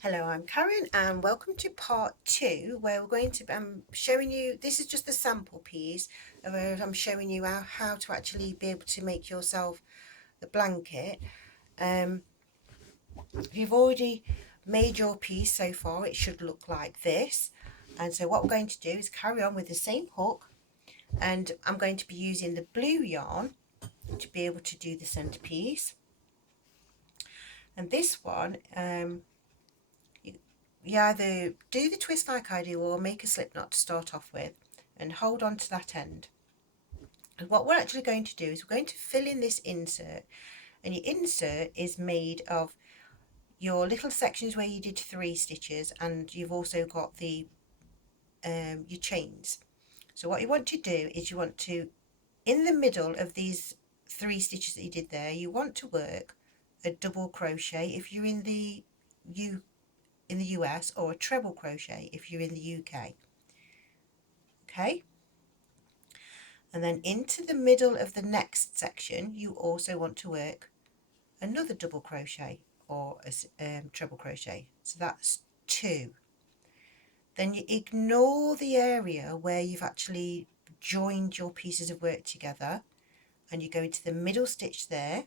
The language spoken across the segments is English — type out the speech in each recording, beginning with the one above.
Hello, I'm Karen and welcome to part two where we're going to showing you, this is just the sample piece where I'm showing you how to actually be able to make yourself the blanket. If you've already made your piece so far, it should look like this. And so what we're going to do is carry on with the same hook, and I'm going to be using the blue yarn to be able to do the centerpiece. And this one, you either do the twist like I do or make a slip knot to start off with and hold on to that end. And what we're actually going to do is we're going to fill in this insert, and your insert is made of your little sections where you did 3 stitches, and you've also got the your chains. So what you want to do is you want to, in the middle of these 3 stitches that you did there, you want to work a double crochet if you're in the US, or a treble crochet if you're in the UK. Okay, and then into the middle of the next section you also want to work another double crochet or a treble crochet, so that's 2. Then you ignore the area where you've actually joined your pieces of work together, and you go into the middle stitch there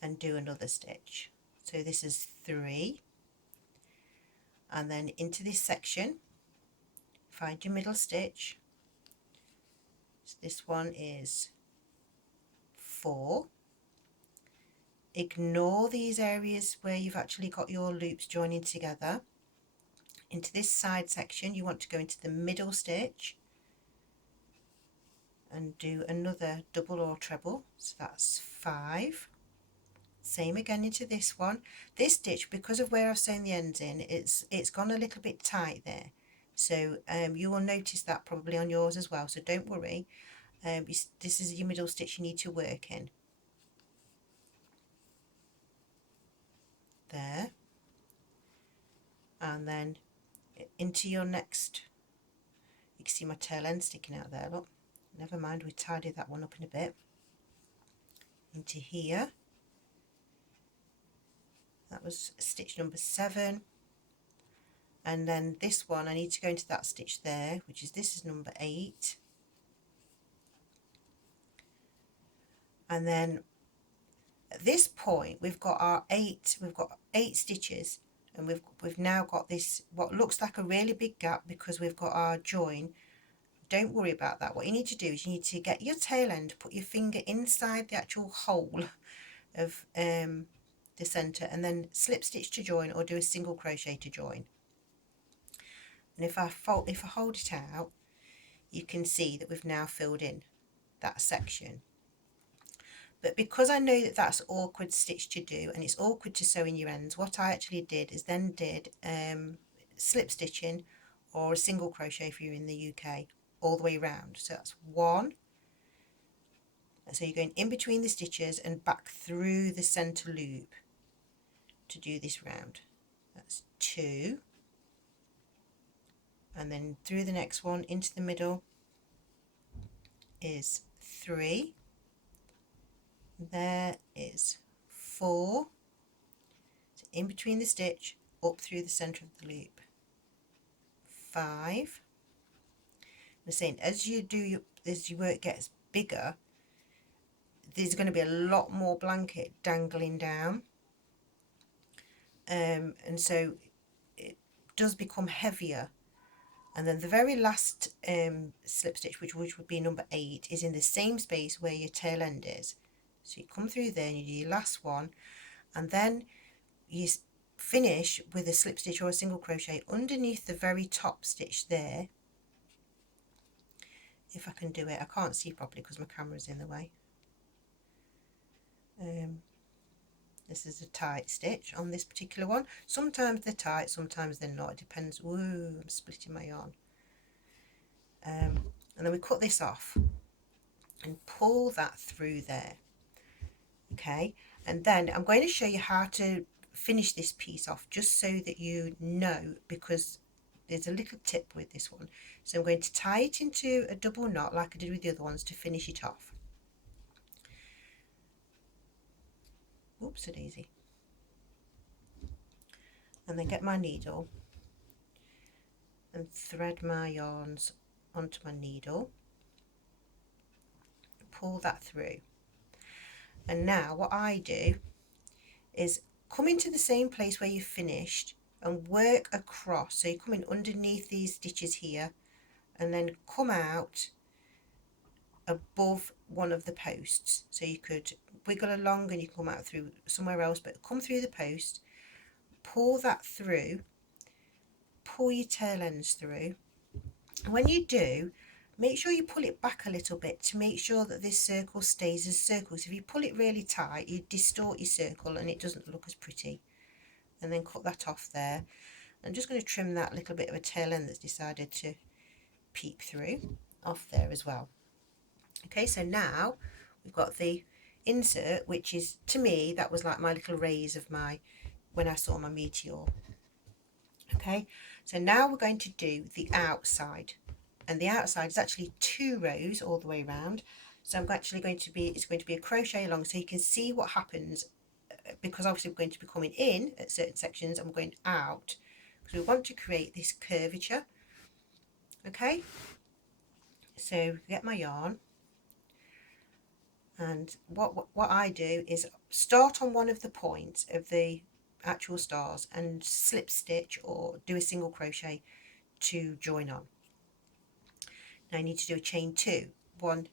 and do another stitch. So this is 3, and then into this section find your middle stitch. So this one is 4. Ignore these areas where you've actually got your loops joining together. Into this side section you want to go into the middle stitch and do another double or treble, so that's 5. Same again into this one. This stitch, because of where I've sewn the ends in, it's gone a little bit tight there, so you will notice that probably on yours as well, so don't worry. This is your middle stitch you need to work in there, and then into your next, you can see my tail end sticking out there, look, never mind, we tidied that one up in a bit. Into here, that was stitch number 7, and then this one I need to go into that stitch there, which is, this is number 8, and then at this point we've got 8 stitches, and we've now got this what looks like a really big gap because we've got our join. Don't worry about that. What you need to do is you need to get your tail end, put your finger inside the actual hole of the center, and then slip stitch to join or do a single crochet to join. And if I hold it out, you can see that we've now filled in that section. But because I know that that's awkward stitch to do and it's awkward to sew in your ends, what I actually did is then did slip stitching or a single crochet if you're in the UK all the way around. So that's 1. So you're going in between the stitches and back through the center loop to do this round. That's 2, and then through the next one into the middle is 3. There is 4. So in between the stitch, up through the center of the loop. 5. I'm saying as your work gets bigger, there's going to be a lot more blanket dangling down, and so it does become heavier. And then the very last slip stitch, which would be number 8, is in the same space where your tail end is. So you come through there and you do your last one, and then you finish with a slip stitch or a single crochet underneath the very top stitch there. If I can do it, I can't see properly because my camera's in the way. This is a tight stitch on this particular one. Sometimes they're tight, sometimes they're not, it depends. Ooh, I'm splitting my yarn. And then we cut this off and pull that through there. Okay, and then I'm going to show you how to finish this piece off, just so that you know, because there's a little tip with this one. So I'm going to tie it into a double knot like I did with the other ones to finish it off. Oops, a daisy. and then get my needle and thread my yarns onto my needle, pull that through. And now what I do is come into the same place where you finished and work across. So you come in underneath these stitches here and then come out above one of the posts. So you could wiggle along and you can come out through somewhere else, but come through the post, pull that through, pull your tail ends through. When you do, make sure you pull it back a little bit to make sure that this circle stays as circles. If you pull it really tight, you distort your circle and it doesn't look as pretty. And then cut that off there. I'm just going to trim that little bit of a tail end that's decided to peek through off there as well. Okay, so now we've got the insert, which is, to me, that was like my little raise of my, when I saw my Meteor. Okay, so now we're going to do the outside, and the outside is actually 2 rows all the way around. So I'm actually going to be, it's going to be a crochet along, so you can see what happens, because obviously we're going to be coming in at certain sections and we're going out, because we want to create this curvature. Okay, so get my yarn, and what I do is start on one of the points of the actual stars and slip stitch or do a single crochet to join on. Now I need to do a chain 2, 1,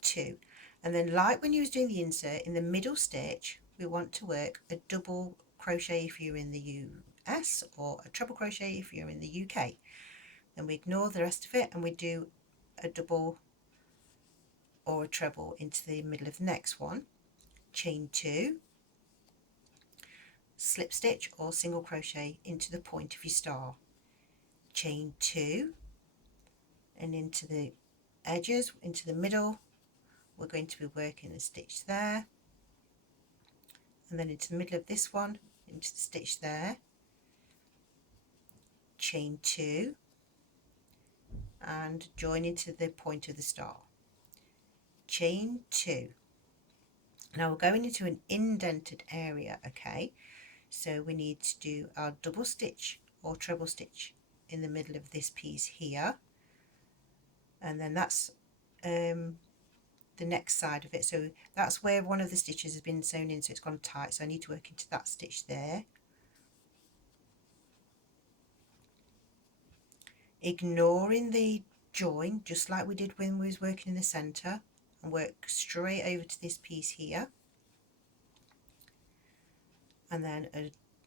2, and then like when you was doing the insert, in the middle stitch we want to work a double crochet if you're in the US, or a treble crochet if you're in the UK. Then we ignore the rest of it and we do a double or a treble into the middle of the next one, chain 2, slip stitch or single crochet into the point of your star, chain 2, and into the edges, into the middle, we're going to be working a stitch there, and then into the middle of this one, into the stitch there, chain 2, and join into the point of the star, chain 2. Now we're going into an indented area. Okay, so we need to do our double stitch or treble stitch in the middle of this piece here, and then that's the next side of it. So that's where one of the stitches has been sewn in, so it's gone tight, so I need to work into that stitch there, ignoring the join just like we did when we was working in the center, and work straight over to this piece here, and then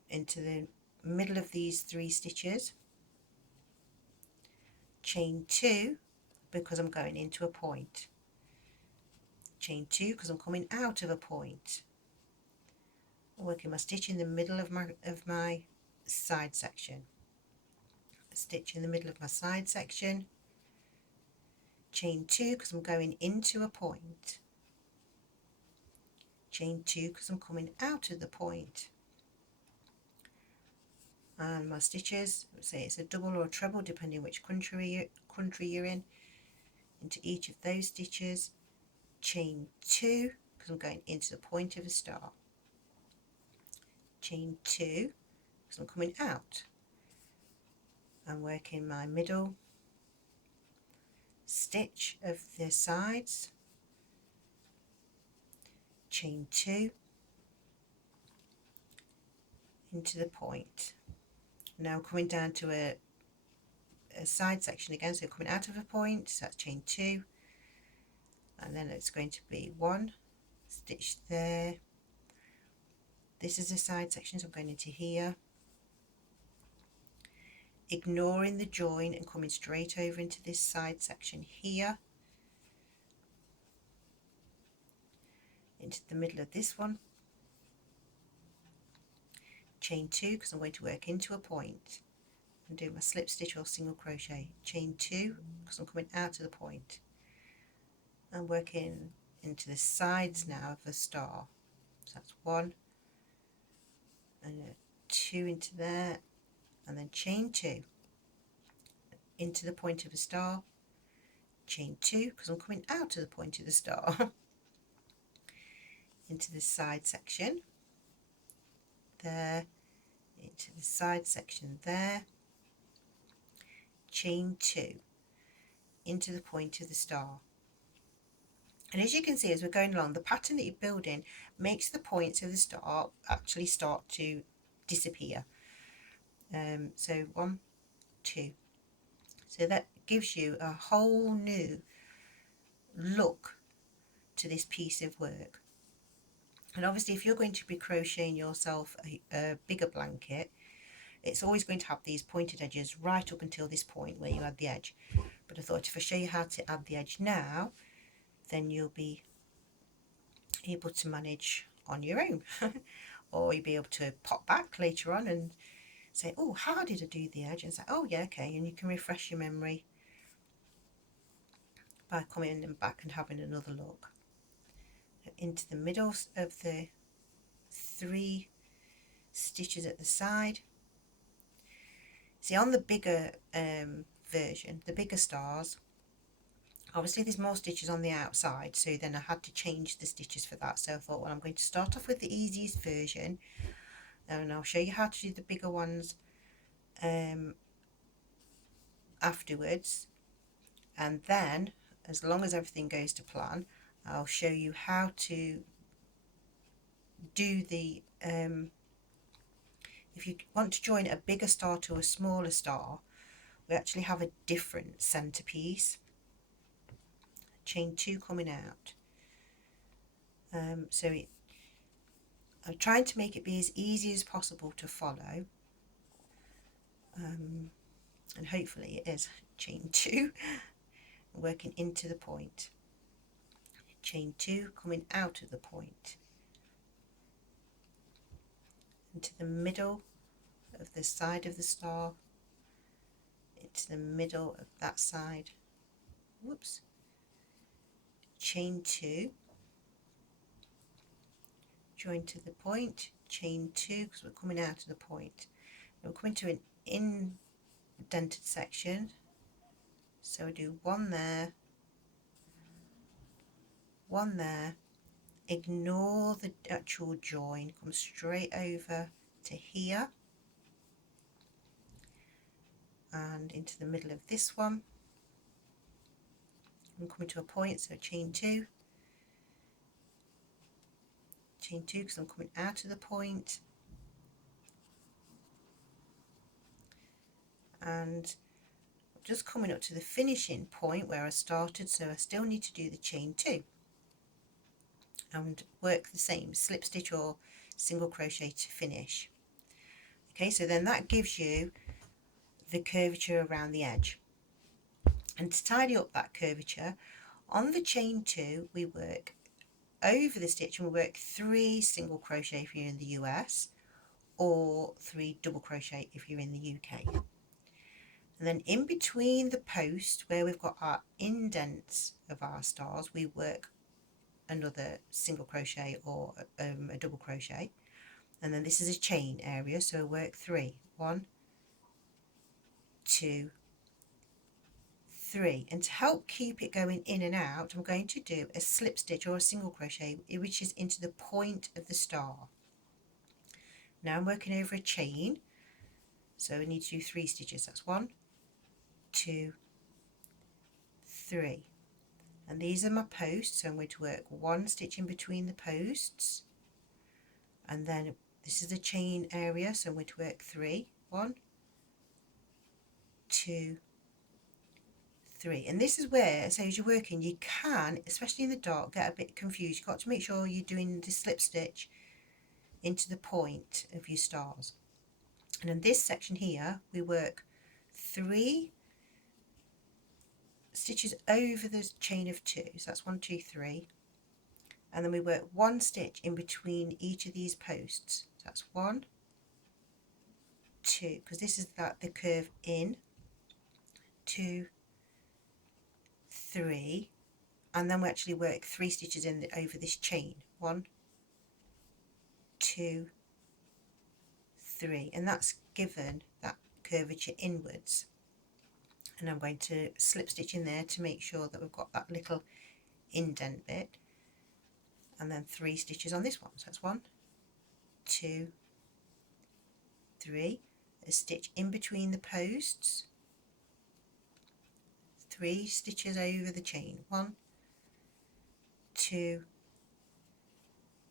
into the middle of these 3 stitches, chain 2 because I'm going into a point, chain 2 because I'm coming out of a point, I'm working my stitch in the middle of my side section, a stitch in the middle of my side section, chain 2 because I'm going into a point, chain 2 because I'm coming out of the point, and my stitches, say it's a double or a treble depending which country you're in, into each of those stitches, chain 2 because I'm going into the point of a star, chain 2 because I'm coming out, I'm working my middle stitch of the sides, chain 2 into the point. Now coming down to a side section again, so coming out of a point, so that's chain 2, and then it's going to be 1 stitch there, this is a side section, so I'm going into here, ignoring the join and coming straight over into this side section here, into the middle of this one, chain 2 because I'm going to work into a point and do my slip stitch or single crochet, chain 2 because I'm coming out of the point and working into the sides now of the star, so that's 1 and 2 into there, and then chain 2 into the point of a star, chain 2 because I'm coming out of the point of the star, into the side section there, into the side section there, chain 2 into the point of the star. And as you can see, as we're going along, the pattern that you're building makes the points of the star actually start to disappear. So 1, 2. So that gives you a whole new look to this piece of work. And obviously, if you're going to be crocheting yourself a bigger blanket, it's always going to have these pointed edges right up until this point where you add the edge. But I thought if I show you how to add the edge now, then you'll be able to manage on your own. Or you'll be able to pop back later on and say, oh, how did I do the edge? And say, oh yeah, okay. And you can refresh your memory by coming in back and having another look. Into the middle of the 3 stitches at the side. See, on the bigger version, the bigger stars, obviously there's more stitches on the outside, so then I had to change the stitches for that. So I thought, well, I'm going to start off with the easiest version, and I'll show you how to do the bigger ones afterwards. And then, as long as everything goes to plan, I'll show you how to do the if you want to join a bigger star to a smaller star, we actually have a different centerpiece. Chain 2 coming out. I'm trying to make it be as easy as possible to follow, and hopefully it is. Chain 2, working into the point. Chain 2 coming out of the point, into the middle of the side of the star, into the middle of that side. Whoops. Chain 2, join to the point, chain 2 because we're coming out of the point. And we're coming to an indented section, so we do 1 there, 1 there, ignore the actual join, come straight over to here and into the middle of this one. I'm coming to a point, so chain 2 because I'm coming out of the point, and just coming up to the finishing point where I started, so I still need to do the chain 2 and work the same slip stitch or single crochet to finish. Okay, so then that gives you the curvature around the edge. And to tidy up that curvature, on the chain 2 we work over the stitch and we work 3 single crochet if you're in the US, or 3 double crochet if you're in the UK. And then in between the post where we've got our indents of our stars, we work another single crochet or a double crochet. And then this is a chain area, so work 3. 1, 2, 3. And to help keep it going in and out, I'm going to do a slip stitch or a single crochet which is into the point of the star. Now I'm working over a chain, so I need to do 3 stitches. That's 1, 2, 3. And these are my posts, so I'm going to work 1 stitch in between the posts, and then this is the chain area, so I'm going to work 3. 1, 2, 3. And this is where, so as you're working, you can, especially in the dark, get a bit confused. You've got to make sure you're doing the slip stitch into the point of your stars. And in this section here, we work 3 stitches over the chain of 2, so that's 1, 2, 3, and then we work 1 stitch in between each of these posts, so that's 1, 2, because this is the curve in, 2, 3, and then we actually work 3 stitches over this chain, 1, 2, 3, and that's given that curvature inwards. And I'm going to slip stitch in there to make sure that we've got that little indent bit, and then 3 stitches on this one, so that's 1, 2, 3, a stitch in between the posts, 3 stitches over the chain, 1, 2,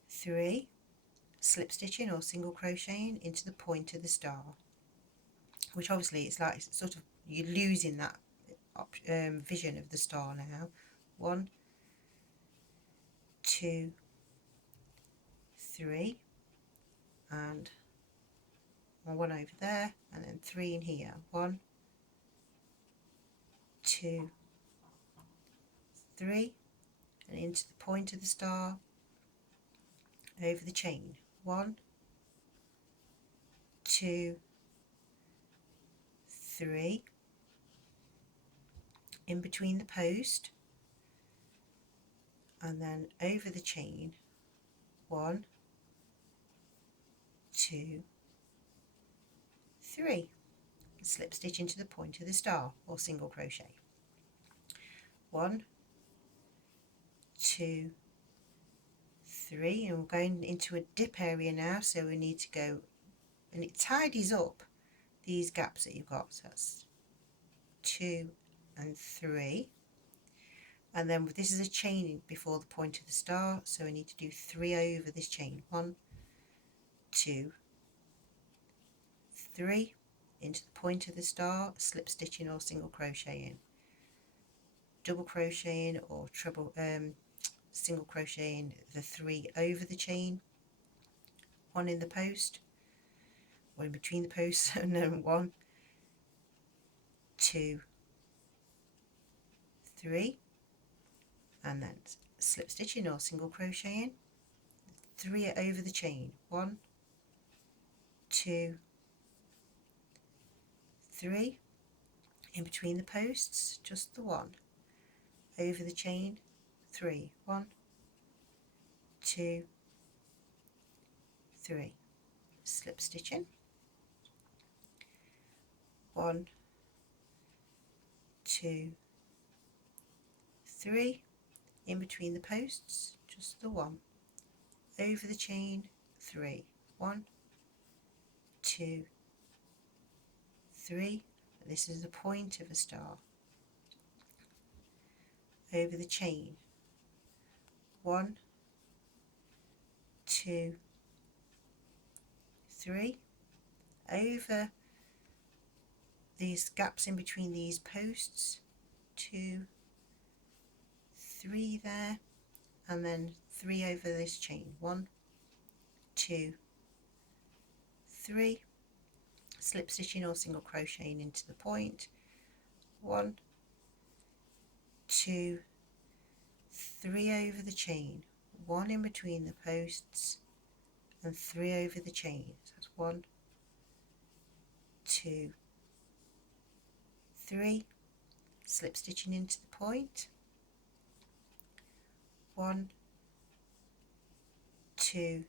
3, slip stitching or single crocheting into the point of the star, which obviously it's like sort of you're losing that vision of the star now. 1, 2, 3, and one over there, and then 3 in here. 1, 2, 3, and into the point of the star, over the chain. 1, 2, 3, in between the post, and then over the chain. 1, 2, 3, slip stitch into the point of the star or single crochet. 1, 2, 3, and we're going into a dip area now, so we need to go, and it tidies up these gaps that you've got. So that's 2 and 3, and then this is a chain before the point of the star, so we need to do 3 over this chain. 1, 2, 3, into the point of the star, slip stitching or single crocheting, double crocheting or treble single crocheting the 3 over the chain, 1 in the post or in between the posts, and then 1, 2, 3, and then slip stitching or single crocheting 3 over the chain. 1, 2, 3, in between the posts, just the 1, over the chain, 3, 1, 2, 3, slip stitching, 1, 2, 3, in between the posts, just the 1, over the chain, 3, 1, 2, 3, this is the point of a star, over the chain, 1, 2, 3, over these gaps in between these posts, 2, 3 there, and then 3 over this chain, 1, 2, 3, slip stitching or single crocheting into the point, 1, 2, 3 over the chain, 1 in between the posts, and 3 over the chain. So that's 1, 2, 3, slip stitching into the point, 1, 2,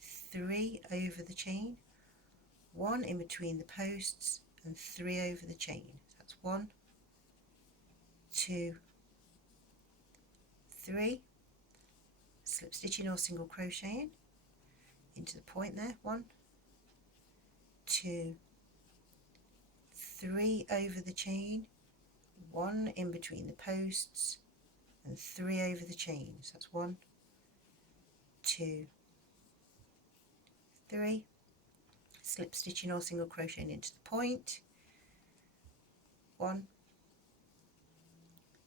3 over the chain, 1 in between the posts, and 3 over the chain. So that's 1, 2, 3, slip stitching or single crocheting into the point there, 1, 2, 3 over the chain, 1 in between the posts, and 3 over the chain. So that's 1, 2, 3, slip stitching or single crocheting into the point, 1,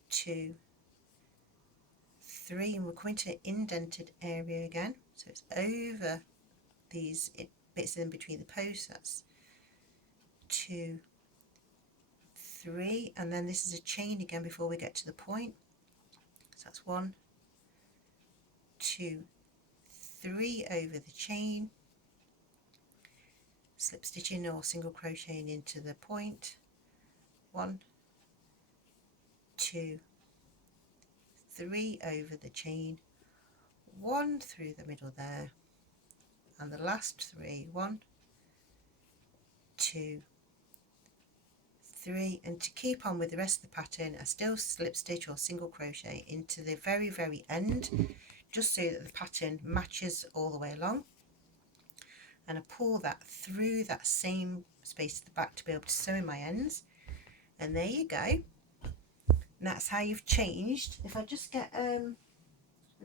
2, 3, and we're going to indented area again, so it's over these bits in between the posts. That's 2, 3, and then this is a chain again before we get to the point, so that's 1, 2, 3 over the chain, slip stitching or single crocheting into the point, 1, 2, 3 over the chain, 1 through the middle there, and the last 3, 1, 2, 3, and to keep on with the rest of the pattern, I still slip stitch or single crochet into the very end, just so that the pattern matches all the way along. and I pull that through that same space at the back to be able to sew in my ends. And there you go. And that's how you've changed. If I just get I've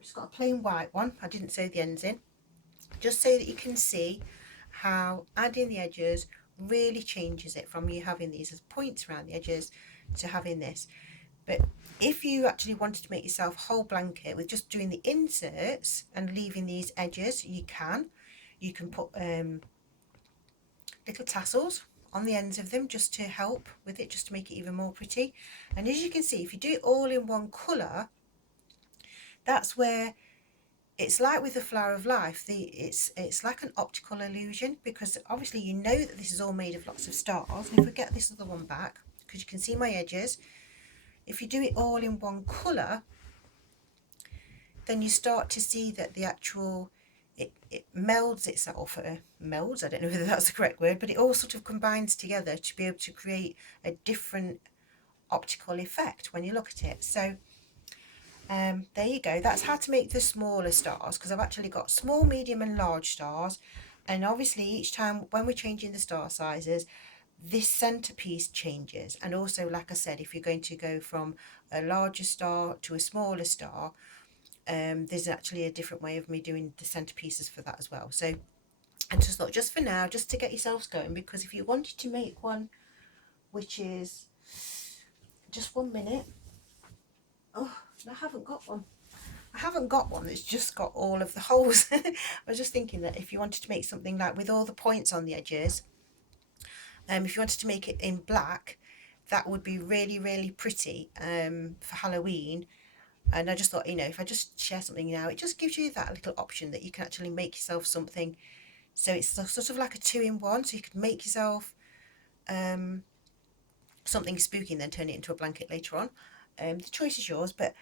just got a plain white one, I didn't sew the ends in, just so that you can see how adding the edges really changes it from you having these as points around the edges to having this. But if you actually wanted to make yourself a whole blanket with just doing the inserts and leaving these edges, you can put little tassels on the ends of them just to help with it, just to make it even more pretty. And as you can see, if you do it all in one colour, that's where it's like with the flower of life, it's like an optical illusion, because obviously you know that this is all made of lots of stars. And if we get this other one back, because you can see my edges, if you do it all in one colour, then you start to see that the actual it melds itself, melds, I don't know whether that's the correct word, but it all sort of combines together to be able to create a different optical effect when you look at it. So there you go, that's how to make the smaller stars, because I've actually got small, medium and large stars. And obviously each time when we're changing the star sizes, this centerpiece changes. And also, like I said, if you're going to go from a larger star to a smaller star, there's actually a different way of me doing the centerpieces for that as well. So I just thought, just for now, just to get yourselves going, because if you wanted to make one which is just 1 minute, oh, I haven't got one. I haven't got one that's just got all of the holes. I was just thinking that if you wanted to make something like with all the points on the edges, if you wanted to make it in black, that would be really, really pretty for Halloween. And I just thought, you know, if I just share something now, it just gives you that little option that you can actually make yourself something. So it's sort of like a 2-in-1. So you could make yourself something spooky and then turn it into a blanket later on. The choice is yours, but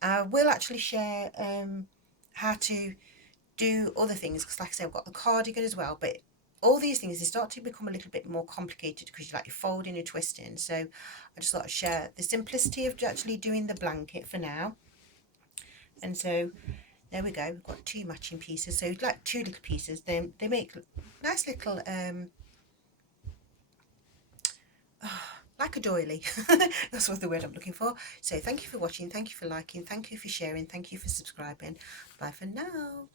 I will actually share how to do other things, because like I said, I've got the cardigan as well, but all these things, they start to become a little bit more complicated because you like your folding and twisting. So I just thought I'd share the simplicity of actually doing the blanket for now. And so there we go, we've got 2 matching pieces, so like 2 little pieces, they make nice little like a doily. That's what the word I'm looking for. So thank you for watching, thank you for liking, thank you for sharing, thank you for subscribing. Bye for now.